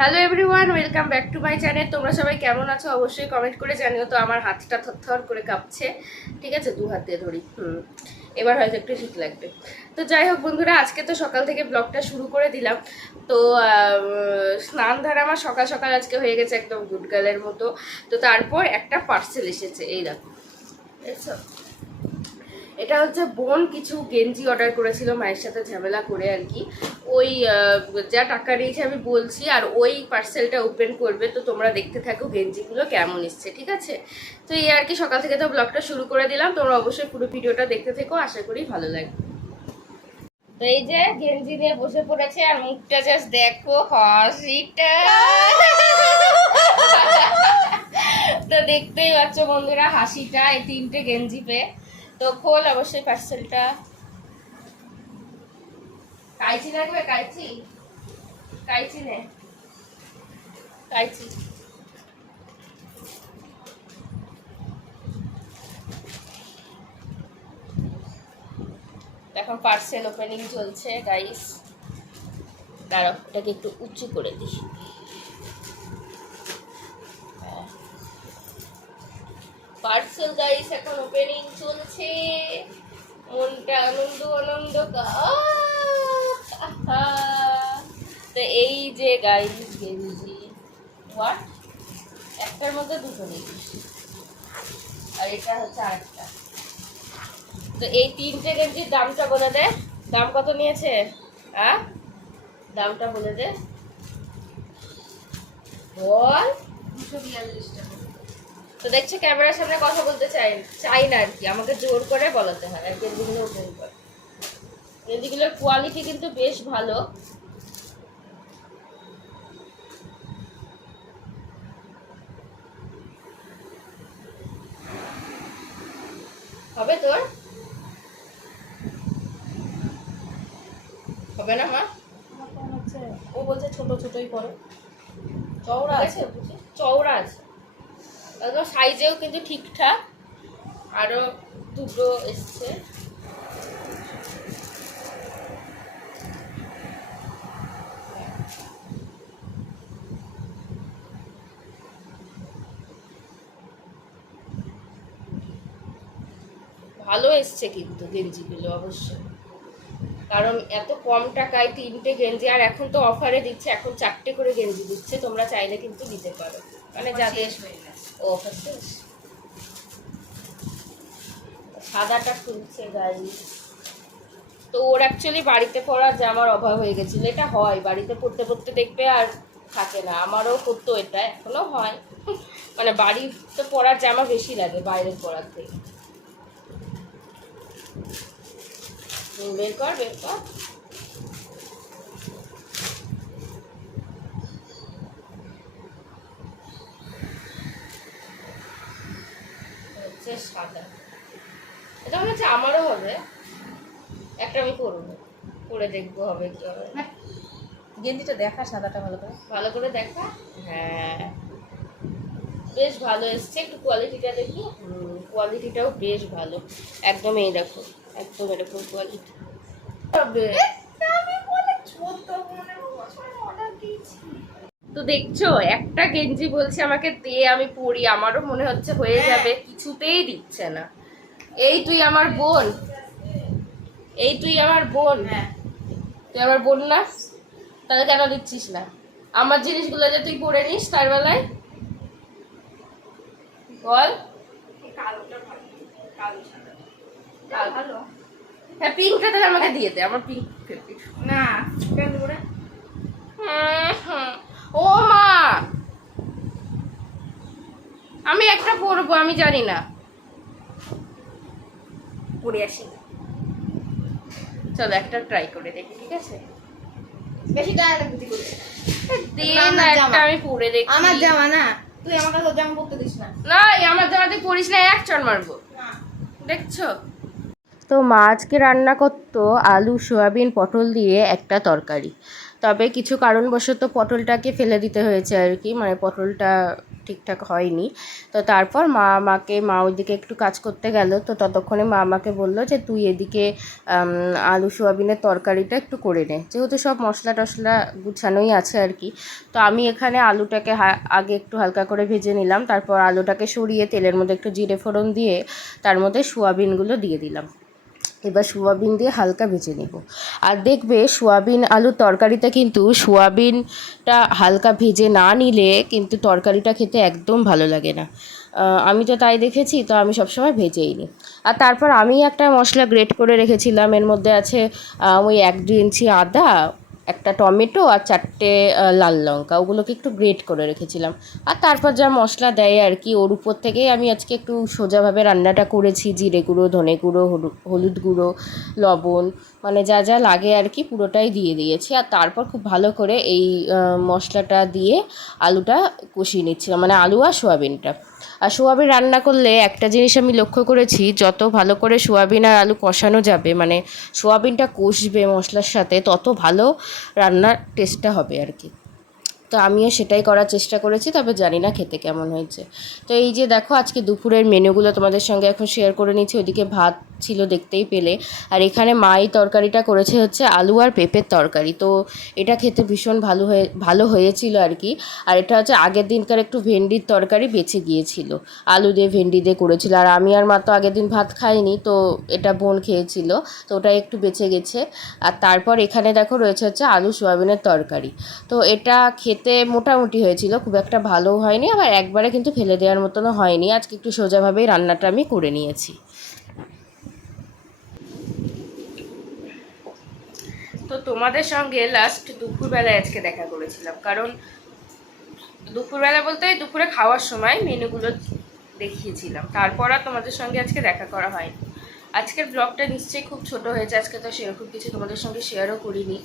Hello everyone, welcome back to my channel. তোমরা সবাই কেমন আছো অবশ্যই কমেন্ট করে জানিও। তো আমার হাতটা থরথর করে কাঁপছে, ঠিক আছে, দু হাত দিয়ে ধরি। এবার হয়তো একটু ঠিক লাগবে। তো যাই হোক বন্ধুরা, আজকে তো সকাল থেকে ব্লগটা শুরু করে দিলাম। তো স্নান ধারা আমার সকাল সকাল আজকে হয়ে গেছে একদম গুড গার্লের মতো। তো তারপর একটা পার্সেল এসেছে, এই দেখো, দেখছো? এটা হচ্ছে বোন কিছু গেঞ্জি অর্ডার করেছিল মায়ের সাথে ঝামেলা করে আর কি। ওই যা টাকা নিয়েছে আমি বলছি, আর ওই পার্সেলটা ওপেন করবে। তো তোমরা দেখতে থাকো গেঞ্জিগুলো কেমন এসছে, ঠিক আছে? তো এই আর কি, সকাল থেকে তো ব্লগটা শুরু করে দিলাম। তোমরা অবশ্যই পুরো ভিডিওটা দেখতে থেকো, আশা করি ভালো লাগবে। তো এই যে গেঞ্জি নিয়ে বসে পড়েছে, আর মুখটা জাস্ট দেখো, হাসিটা। তো দেখতেই পাচ্ছ বন্ধুরা হাসিটা, এই তিনটে গেঞ্জি পেয়ে। তো খোল অবশ্যই পার্সেলটা। কাইচি লাগবে? কাইচি, কাইচি নে, কাইচি। এখন পার্সেল ওপেনিং চলছে গাইস। দাঁড়াও, এটাকে একটু উঁচু করে দিই। পার্সেল গাইস এখন ওপেনিং চলছে। মনটা আনন্দ আনন্দ। তো এই যে গাইস গেঞ্জি, হোয়াট, একটার মধ্যে দুটো জিনিস, আর এটা হচ্ছে আরেকটা। তো এই তিনটে গেঞ্জির দামটা বলে দে। দাম কত নিয়েছে? দামটা বলে দে, বল। 242 টাকা। তো দেখছো ক্যামেরার সামনে কথা বলতে চাই না আর কি, আমাকে জোর করে বলাতে হয়। আর গেঞ্জিগুলো ওপেন কর। গেঞ্জিগুলোর কোয়ালিটি কিন্তু বেশ ভালো। হবে তোর? হবে না মা? ও বলছে ছোট ছোটই পরে, চওড়া আছে, চওড়া আছে একদম, সাইজেও কিন্তু ঠিকঠাক। আরো দুটো এসছে। ভালো এসছে কিন্তু গেঞ্জিগুলো অবশ্যই, কারণ এত কম টাকায় তিনটে গেঞ্জি। আর এখন তো অফারে দিচ্ছে, এখন 4টে করে গেঞ্জি দিচ্ছে, তোমরা চাইলে কিন্তু নিতে পারো। মানে যাদের অফার শেষ। সাদাটা খুলছে গাড়ি। তো ওর অ্যাকচুয়ালি বাড়িতে পরার জামার অভাব হয়ে গেছিলো। এটা হয় বাড়িতে পড়তে পড়তে দেখবে আর থাকে না। আমারও করতো, এটা এখনো হয়। মানে বাড়িতে পরার জামা বেশি লাগে বাইরের পরার থেকে। বের কর, বের কর। হচ্ছে সাদা, এটা মনে হচ্ছে আমারও হবে। একটা আমি করবো, করে দেখবো হবে কি হবে। গেঞ্জিটা দেখা, সাদাটা ভালো করে, ভালো করে দেখা। হ্যাঁ, বেশ ভালো এসছে। একটু কোয়ালিটিটা দেখি। কোয়ালিটিটাও বেশ ভালো, একদম এই দেখো, একদম এরকম কোয়ালিটি হবে। তো দেখছো, একটা গেঞ্জি বলছে আমাকে দে, আমি পরি। আমারও মনে হচ্ছে হয়ে যাবে, কিছুতেই দিচ্ছে না। এই তুই আমার বোন, এই তুই আমার বোন, তুই আমার বোন না? তাহলে কেন দিচ্ছিস না? আমার জিনিসগুলো যে তুই পরে নিস তার বেলায়, বল। হ্যাঁ, পিঙ্কটা তাহলে আমাকে দিয়ে দে, আমার পিঙ্ক ফেভারিট। না কেন করে? ও মা, আমি একটা পরবো, আমি জানি না, পরে আসি। চলো একটা ট্রাই করে দেখি, ঠিক আছে? বেশি গায়ে লাগবে করে দে না একটা, আমি পরে দেখি। আমার জামা না, তুই আমার কাছে জামা পরতে দিস না। না, আমার জামা তুই পরিস না, এক চড় মারবো। দেখছো? তো মা আজকে রান্না করতো আলু সয়াবিন পটল দিয়ে একটা তরকারি। তবে কিছু কারণবশত পটলটাকে ফেলে দিতে হয়েছে আর কি, মানে পটলটা ঠিকঠাক হয়নি। তো তারপর মা ওইদিকে একটু কাজ করতে গেল, তো ততক্ষণে মা আমাকে বললো যে তুই এদিকে আলু সোয়াবিনের তরকারিটা একটু করে নে, যেহেতু সব মশলা টশলা গুছানোই আছে আর কি। তো আমি এখানে আলুটাকে আগে একটু হালকা করে ভেজে নিলাম, তারপর আলুটাকে সরিয়ে তেলের মধ্যে একটু জিরে ফোড়ন দিয়ে তার মধ্যে সোয়াবিনগুলো দিয়ে দিলাম। এবার সোয়াবিন দিয়ে হালকা ভেজে নেব। আর দেখবে সোয়াবিন আলুর তরকারিতে কিন্তু সোয়াবিনটা হালকা ভেজে না নিলে কিন্তু তরকারিটা খেতে একদম ভালো লাগে না। আমি তো তাই দেখেছি, তো আমি সবসময় ভেজেই নিই। আর তারপর আমি একটা মশলা গ্রেট করে রেখেছিলাম, এর মধ্যে আছে ওই 1-2 ইঞ্চি আদা, একটা টমেটো আর 4টে লাল লঙ্কা, ওগুলোকে একটু গ্রেট করে রেখেছিলাম। আর তারপর যা মশলা দেয় আর কি, ওর উপর থেকেই আমি আজকে একটু সোজাভাবে রান্নাটা করেছি। জিরে গুঁড়ো, ধনে গুঁড়ো, হলুদ গুঁড়ো, লবণ, মানে যা যা লাগে আর কি পুরোটাই দিয়ে দিয়েছি। আর তারপর খুব ভালো করে এই মশলাটা দিয়ে আলুটা কষিয়ে নিচ্ছিলাম, মানে আলু আর সোয়াবিনটা। আর সোয়াবিন রান্না করলে একটা জিনিস আমি লক্ষ্য করেছি, যত ভালো করে সোয়াবিন আর আলু কষানো যাবে, মানে সোয়াবিনটা কষবে মশলার সাথে, তত ভালো রান্নার টেস্টটা হবে আর কি। তো আমিও সেটাই করার চেষ্টা করেছি, তবে জানি না খেতে কেমন হয়েছে। তো এই যে দেখো আজকে দুপুরের মেনুগুলো তোমাদের সঙ্গে এখন শেয়ার করে নিচ্ছি। ওইদিকে ভাত ছিল দেখতেই পেলে, আর এখানে মা এই তরকারিটা করেছে হচ্ছে আলু আর পেঁপের তরকারি। তো এটা খেতে ভীষণ ভালো হয়েছিল আর কি। আর এটা হচ্ছে আগের দিনকার একটু ভেন্ডির তরকারি বেঁচে গিয়েছিল, আলু দিয়ে ভেন্ডি দিয়ে করেছিল। আর আমি আর মা তো আগের দিন ভাত খাইনি, তো এটা বোন খেয়েছিল, তো ওটাই একটু বেঁচে গেছে। আর তারপর এখানে দেখো রয়েছে হচ্ছে আলু সোয়াবিনের তরকারি। তো এটা খেতে মোটামুটি হয়েছিল, খুব একটা ভালো হয়নি, আবার একবারে কিন্তু ফেলে দেওয়ার মতনও হয়নি। আজকে একটু সোজাভাবেই রান্নাটা আমি করে নিয়েছি। তো তোমাদের সঙ্গে লাস্ট দুপুরবেলায় আজকে দেখা করেছিলাম, কারণ দুপুরবেলা বলতে দুপুরে খাওয়ার সময় মেনুগুলো দেখিয়েছিলাম, তারপর আর তোমাদের সঙ্গে আজকে দেখা করা হয়নি। আজকের ব্লগটা নিশ্চয়ই খুব ছোট হয়েছে, আজকে তো সেরকম কিছু তোমাদের সঙ্গে শেয়ারও করিনি।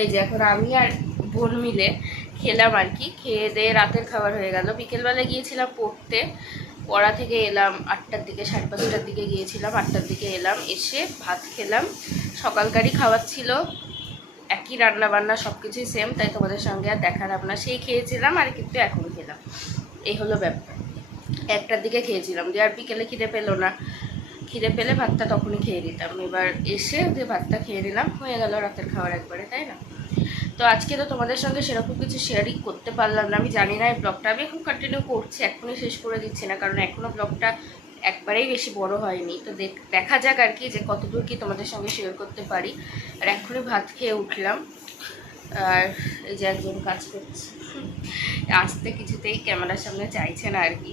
এই যে এখন আমি আর বোন মিলে খেলাম আর কি, খেয়ে দিয়ে রাতের খাবার হয়ে গেল। বিকেলবেলা গিয়েছিলাম পড়া থেকে এলাম 8টার দিকে, 5:30টার দিকে গিয়েছিলাম, 8টার দিকে এলাম, এসে ভাত খেলাম। সকালকারই খাবার ছিল, একই রান্না বান্না সব কিছুই সেম, তাই তোমাদের সঙ্গে আর দেখালাম না। সেই খেয়েছিলাম আর কিন্তু এখন খেলাম, এই হলো ব্যাপার। 1টার দিকে খেয়েছিলাম, দিয়ে আর বিকেলে খিদে পেলো না, খিদে পেলে ভাতটা তখনই খেয়ে নিতাম। এবার এসে যে ভাতটা খেয়ে নিলাম, হয়ে গেল রাতের খাবার একবারে, তাই না? তো আজকে তো তোমাদের সঙ্গে সেরকম কিছু শেয়ারই করতে পারলাম না। আমি জানি না এই ব্লগটা আমি এখন কন্টিনিউ করছি, এখনই শেষ করে দিচ্ছি না, কারণ এখনও ব্লগটা একবারেই বেশি বড় হয়নি। তো দেখা যাক আর কি, যে কতদূর কি তোমাদের সঙ্গে শেয়ার করতে পারি। আর এখনই ভাত খেয়ে উঠলাম, আর এই যে একজন কাজ করছে, আসতে কিছুতেই ক্যামেরার সামনে চাইছে না আর কি।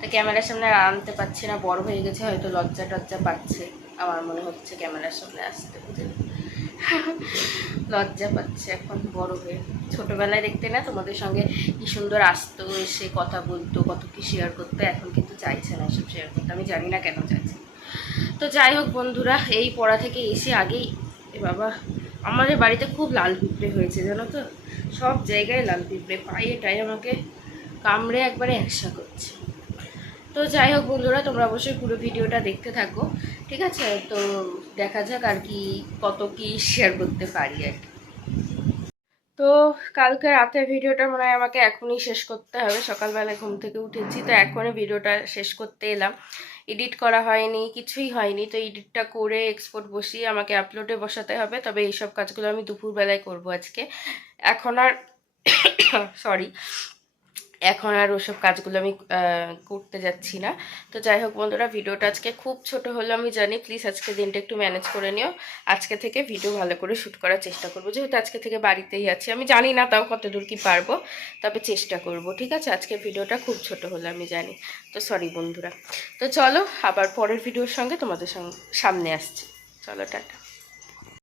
তো ক্যামেরার সামনে আর আনতে পারছি না, বড় হয়ে গেছে, হয়তো লজ্জা টজ্জা পাচ্ছে আমার মনে হচ্ছে ক্যামেরার সামনে আসতে, বুঝে লজ্জা পাচ্ছে এখন বড় হয়ে। ছোটবেলায় দেখতে না তোমাদের সঙ্গে কি সুন্দর আসতো, এসে কথা বলতো, কত কি শেয়ার করতো, এখন কিন্তু চাইছে না এসব শেয়ার করতে, আমি জানি না কেন চাইছে। তো যাই হোক বন্ধুরা, এই পড়া থেকে এসে আগেই বাবা আমাদের বাড়িতে খুব লাল পিঁপড়ে হয়েছে জানো তো, সব জায়গায় লাল পিঁপড়ে, পায়ে টায়ে আমাকে কামড়ে একবারে একসা করছে। তো যাই হোক বন্ধুরা, তোমরা অবশ্যই পুরো ভিডিওটা দেখতে থাকো, ঠিক আছে? তো দেখা যাক আর কি কত কি শেয়ার করতে পারি আর কি। তো কালকে রাতে ভিডিওটা মনে হয় আমাকে এখনই শেষ করতে হবে, সকালবেলায় ঘুম থেকে উঠেছি, তো এখনই ভিডিওটা শেষ করতে এলাম। এডিট করা হয়নি, কিছুই হয়নি, তো এডিটটা করে এক্সপোর্ট বসিয়ে আমাকে আপলোডে বসাতে হবে। তবে এইসব কাজগুলো আমি দুপুরবেলায় করবো আজকে, এখন আর সরি এখন আর ওসব কাজগুলো আমি করতে যাচ্ছি না। তো যাই হোক বন্ধুরা, ভিডিওটা আজকে খুব ছোট হলো আমি জানি, প্লিজ আজকে দিনটা একটু ম্যানেজ করে নিও। আজকে থেকে ভিডিও ভালো করে শ্যুট করার চেষ্টা করবো, যেহেতু আজকে থেকে বাড়িতেই আছি, আমি জানি না তাও কত দূর কি পারবো, তবে চেষ্টা করব, ঠিক আছে? আজকে ভিডিওটা খুব ছোট হলো আমি জানি, তো সরি বন্ধুরা। তো চলো আবার পরের ভিডিওর সঙ্গে তোমাদের সামনে আসছি, চলো টাটা।